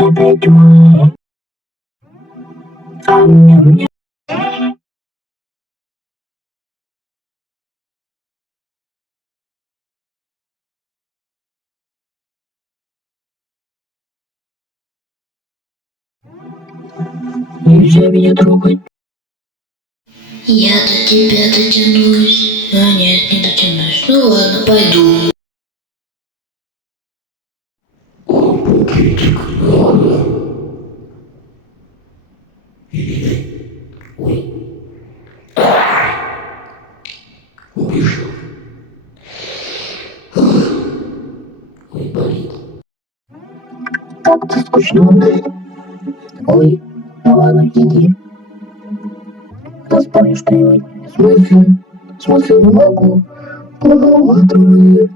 опять мы. Ням-ням. Нельзя меня трогать. Я до тебя дотянусь. А нет, не дотянусь. Ну ладно, пойду. Убежал. Ой, болит. Как-то скучно, Андрей. Ой, ну ладно, иди. Распомнишь что-нибудь? В смысле? Не могу. Голова трудная.